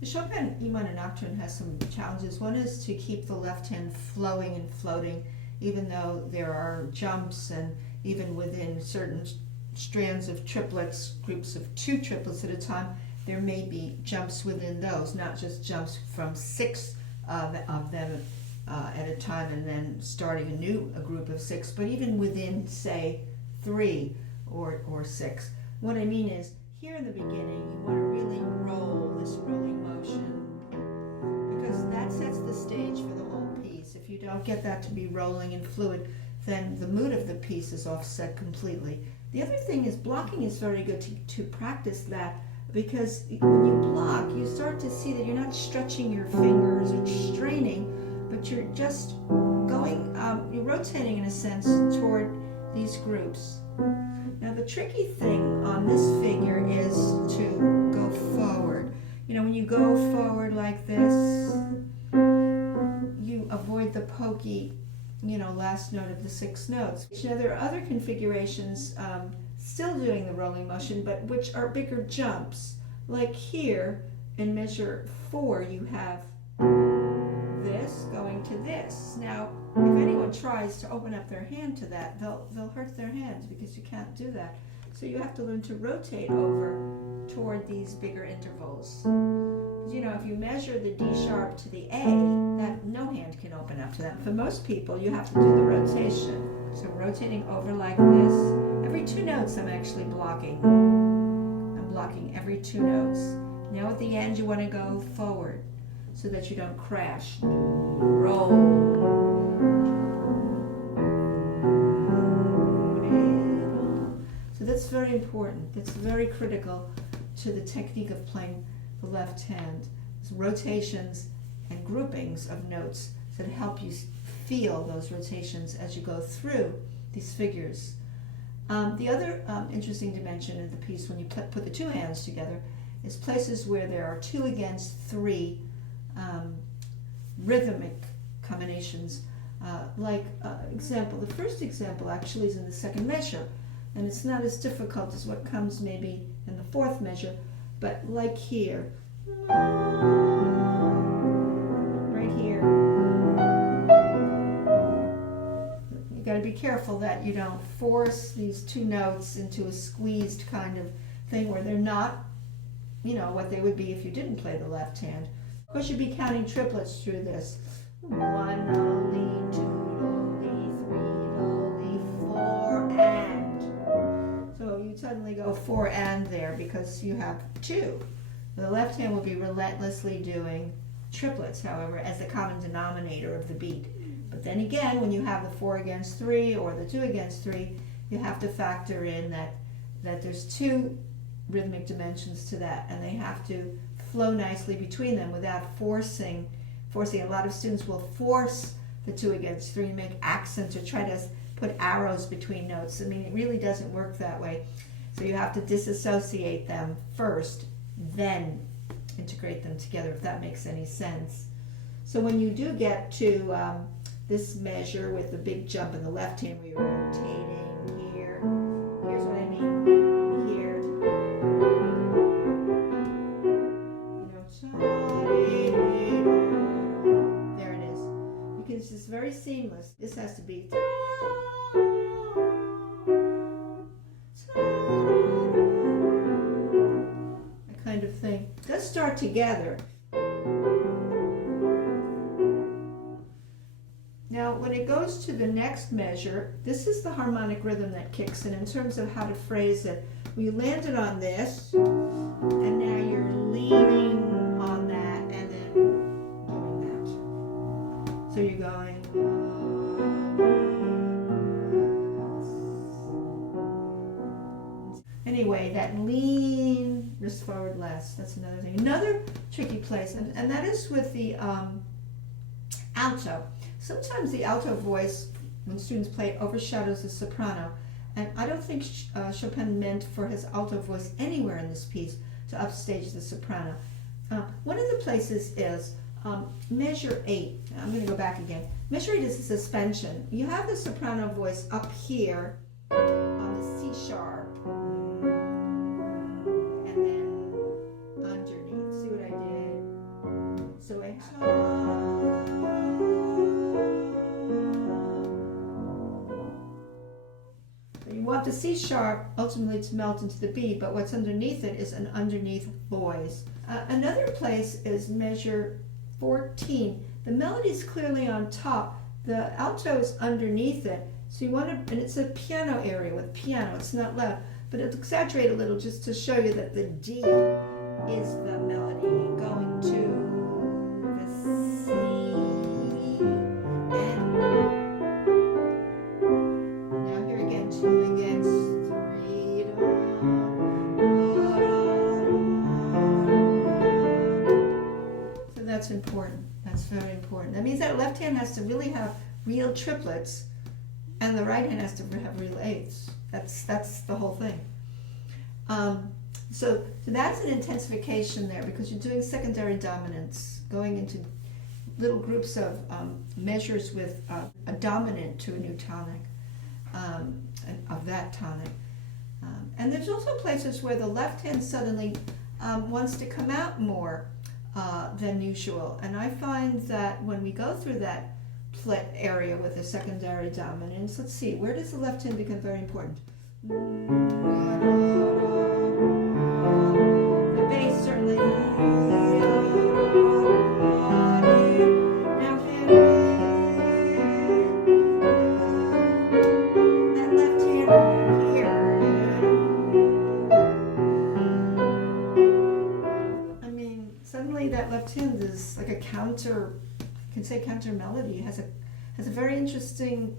The Chopin E minor Nocturne has some challenges. One is to keep the left hand flowing and floating, even though there are jumps, and even within certain strands of triplets, groups of 2 triplets at a time, there may be jumps within those, not just jumps from 6 of them at a time and then starting a group of 6, but even within, say, 3 or 6. What I mean is, here in the beginning, you want to really roll this rolling motion, because that sets the stage for the whole piece. If you don't get that to be rolling and fluid, then the mood of the piece is offset completely. The other thing is, blocking is very good to practice that, because when you block, you start to see that you're not stretching your fingers or straining, but you're just going, you're rotating in a sense toward these groups. Now the tricky thing on this figure is to go forward. You know, when you go forward like this, you avoid the pokey, last note of the 6 notes. Now there are other configurations still doing the rolling motion, but which are bigger jumps. Like here in measure 4, you have this going to this. Now, if anyone tries to open up their hand to that, they'll hurt their hands, because you can't do that. So you have to learn to rotate over toward these bigger intervals. If you measure the D sharp to the A, that no hand can open up to that. For most people, you have to do the rotation. So rotating over like this. Every 2 notes I'm actually blocking. I'm blocking every 2 notes. Now at the end, you want to go forward so that you don't crash. Roll. So that's very important. That's very critical to the technique of playing the left hand. It's rotations and groupings of notes that help you feel those rotations as you go through these figures. The other interesting dimension of the piece, when you put the 2 hands together, is places where there are 2 against 3 rhythmic combinations. The first example actually is in the 2nd measure, and it's not as difficult as what comes maybe in the 4th measure, but like here, right here, you got to be careful that you don't force these 2 notes into a squeezed kind of thing where they're not, what they would be if you didn't play the left hand. Of course, you'd be counting triplets through this. 1 dolly, 2 dolly, 3 dolly, 4 and. So you suddenly go 4 and there because you have 2. The left hand will be relentlessly doing triplets, however, as the common denominator of the beat. But then again, when you have the 4 against 3 or the 2 against 3, you have to factor in that there's 2 rhythmic dimensions to that, and they have to flow nicely between them without forcing. A lot of students will force the 2 against 3, make accents, or try to put arrows between notes. I mean, it really doesn't work that way. So you have to disassociate them first, then integrate them together, if that makes any sense. So when you do get to this measure with the big jump in the left hand where you're rotating here, here's what I mean. Here, there it is. It's just very seamless. This has to be that kind of thing. Let's start together. Now, when it goes to the next measure, this is the harmonic rhythm that kicks in terms of how to phrase it. We landed on this, and now you're leaning on that and then doing that. So you're going. Anyway, that lean, wrist forward less. That's another thing. Another tricky place, and that is with the alto. Sometimes the alto voice, when students play, overshadows the soprano. And I don't think Chopin meant for his alto voice anywhere in this piece to upstage the soprano. One of the places is measure 8. I'm going to go back again. Measure 8 is a suspension. You have the soprano voice up here on the C sharp. And then underneath. See what I did? So I you want the C sharp ultimately to melt into the B, but what's underneath it is an underneath voice. Another place is measure 14. The melody is clearly on top. The alto is underneath it. So you want to, and it's a piano area with piano. It's not loud, but it'll exaggerate a little just to show you that the D is the melody going to the C and now here again 2 against 3 so that's important. That's very important. That means that left hand has to really have real triplets and the right hand has to have real eighths. That's the whole thing. So that's an intensification there because you're doing secondary dominants, going into little groups of measures with a dominant to a new tonic, of that tonic. And there's also places where the left hand suddenly wants to come out more than usual. And I find that when we go through that area with the secondary dominants, let's see, where does the left hand become very important? The bass certainly. Now that left hand here. I mean, suddenly that left hand is like a counter. You can say counter melody. It has a very interesting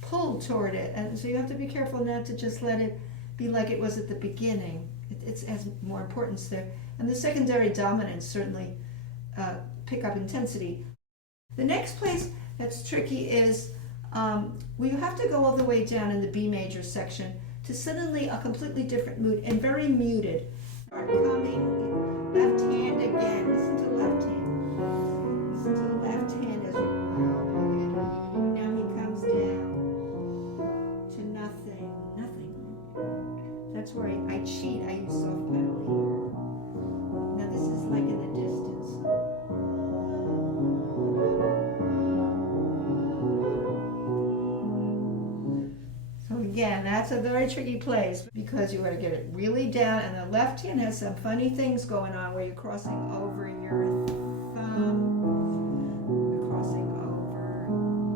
pull toward it, and so you have to be careful not to just let it be like it was at the beginning. It has more importance there, and the secondary dominants certainly pick up intensity. The next place that's tricky is we have to go all the way down in the B major section to suddenly a completely different mood and very muted. Start coming left hand again. Listen to the left hand. Listen to the left hand as now he comes down to nothing. That's where I cheat. I use soft pedal here. Now this is like in the distance. So again, that's a very tricky place because you want to get it really down, and the left hand has some funny things going on where you're crossing over your thumb. You're crossing over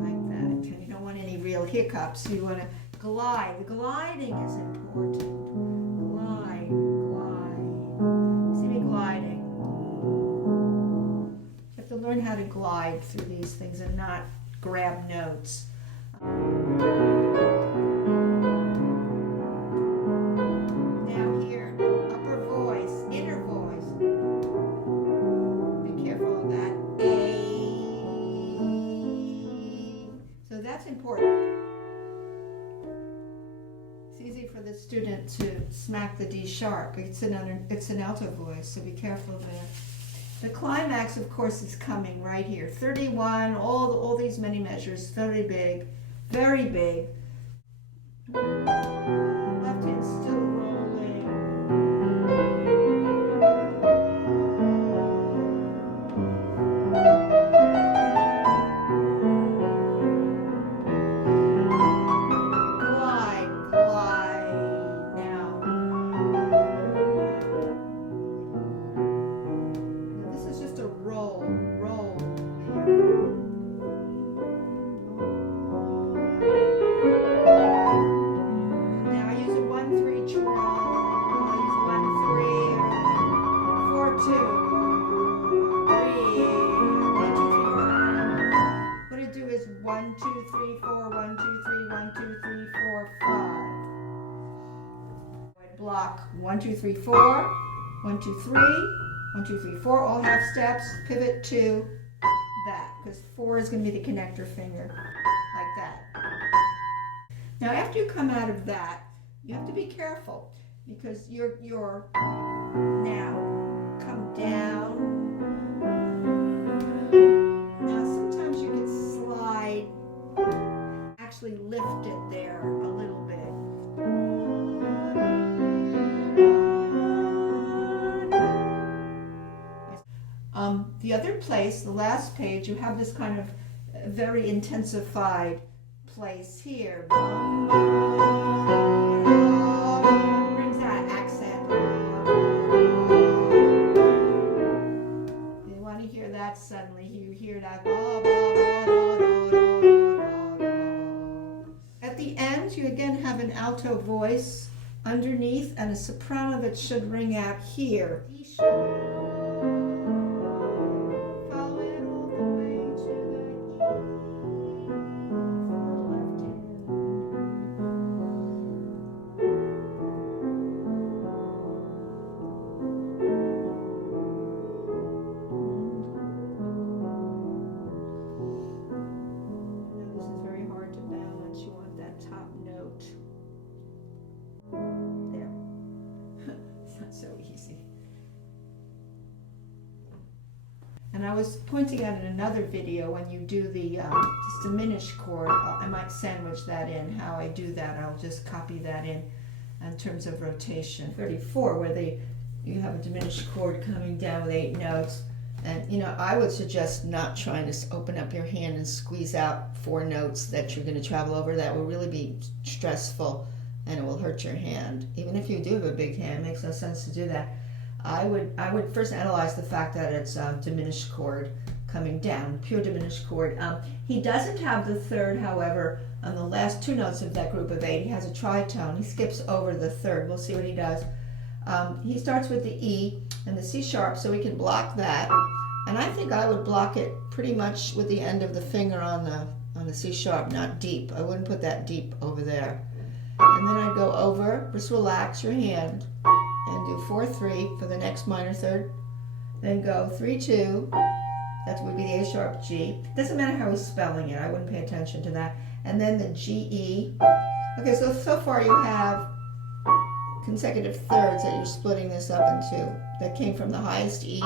like that, and you don't want any real hiccups. You want to glide. The gliding is important. Glide. See me gliding. You have to learn how to glide through these things and not grab notes. Now here, upper voice, inner voice. Be careful of that. A. So that's important. Easy for the student to smack the D sharp. It's an alto voice, so be careful there. The climax, of course, is coming right here. 31, all these many measures, very big, very big. Left hand still rolling. Block 1, 2, 3, 4, 1, 2, 3, 1, 2, 3, 4, all half steps, pivot to that, because 4 is going to be the connector finger, like that. Now after you come out of that, you have to be careful, because you're now come down. Now sometimes you can slide, actually lift it there a little bit. The other place, the last page, you have this kind of very intensified place here. Brings that accent. You want to hear that suddenly, you hear that. At the end, you again have an alto voice underneath and a soprano that should ring out here. Follow it all the way to the E for the left hand. Now this is very hard to balance. You want that top note. There. It's not so easy. And I was pointing out in another video, when you do the this diminished chord, I might sandwich that in. How I do that, I'll just copy that in terms of rotation. 34, where you have a diminished chord coming down with 8 notes. And I would suggest not trying to open up your hand and squeeze out 4 notes that you're going to travel over. That will really be stressful and it will hurt your hand. Even if you do have a big hand, it makes no sense to do that. I would first analyze the fact that it's a diminished chord coming down, pure diminished chord. He doesn't have the third, however, on the last 2 notes of that group of 8. He has a tritone. He skips over the third. We'll see what he does. He starts with the E and the C sharp, so we can block that. And I think I would block it pretty much with the end of the finger on the C sharp, not deep. I wouldn't put that deep over there. And then I'd go over, just relax your hand, and do 4-3 for the next minor third. Then go 3-2, that would be the A sharp G. Doesn't matter how he's spelling it, I wouldn't pay attention to that. And then the G, E. Okay, so far you have consecutive thirds that you're splitting this up into. That came from the highest E,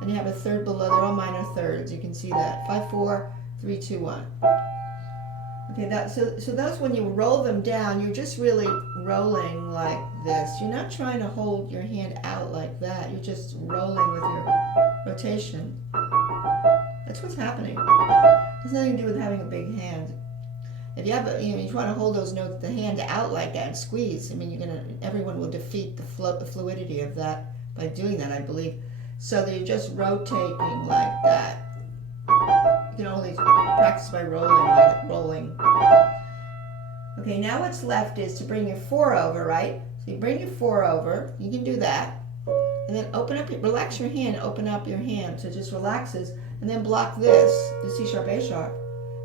and you have a third below. They're all minor thirds, you can see that. 5-4, 3-2, 1. Okay, so those, when you roll them down, you're just really rolling like this. You're not trying to hold your hand out like that. You're just rolling with your rotation. That's what's happening. It has nothing to do with having a big hand. If you have, you want to hold those notes, the hand out like that and squeeze. I mean, everyone will defeat the fluidity of that by doing that, I believe. So that you're just rotating like that. You can only practice by rolling. Okay, now what's left is to bring your 4 over, right? So you bring your 4 over, you can do that, and then relax your hand, open up your hand so it just relaxes, and then block this, the C sharp, A sharp,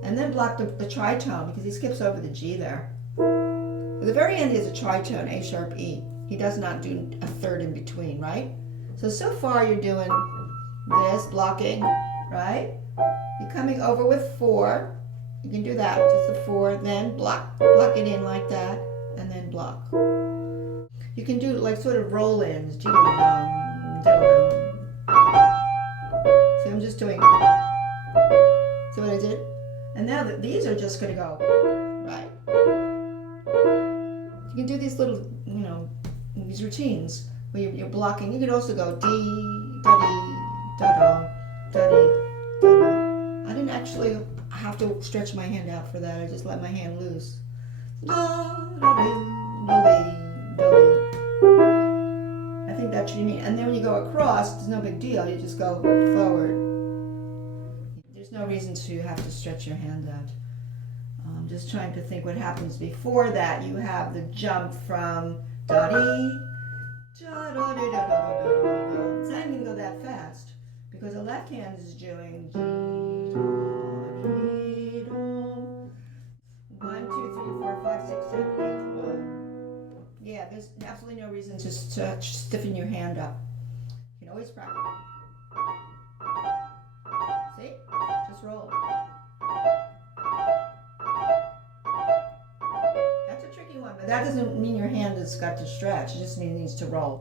and then block the tritone because he skips over the G there. At the very end is a tritone, A sharp, E. He does not do a third in between, right? So far you're doing this, blocking, right? You're coming over with 4. You can do that, just the 4, then block it in like that, and then block. You can do like sort of roll-ins. See, I'm just doing. See what I did? And now that these are just going to go right. You can do these little, these routines where you're blocking. You could also go dee, da dee, da da, da dee, da da. I didn't actually have to stretch my hand out for that. I just let my hand loose. Da, da, dee, da, dee, da, dee. I think that's what you need. And then when you go across, it's no big deal. You just go forward. There's no reason to have to stretch your hand out. I'm just trying to think what happens before that. You have the jump from da-dee, da-da-dee-da-da-da-da-da. It's not even going to go that fast because the left hand is doing G, 1, 2, 3, 4, 5, 6, 7, 8, 1. Yeah, there's absolutely no reason to stiffen your hand up. You can always practice. See? Just roll. That's a tricky one, but that doesn't mean your hand has got to stretch. It just means it needs to roll.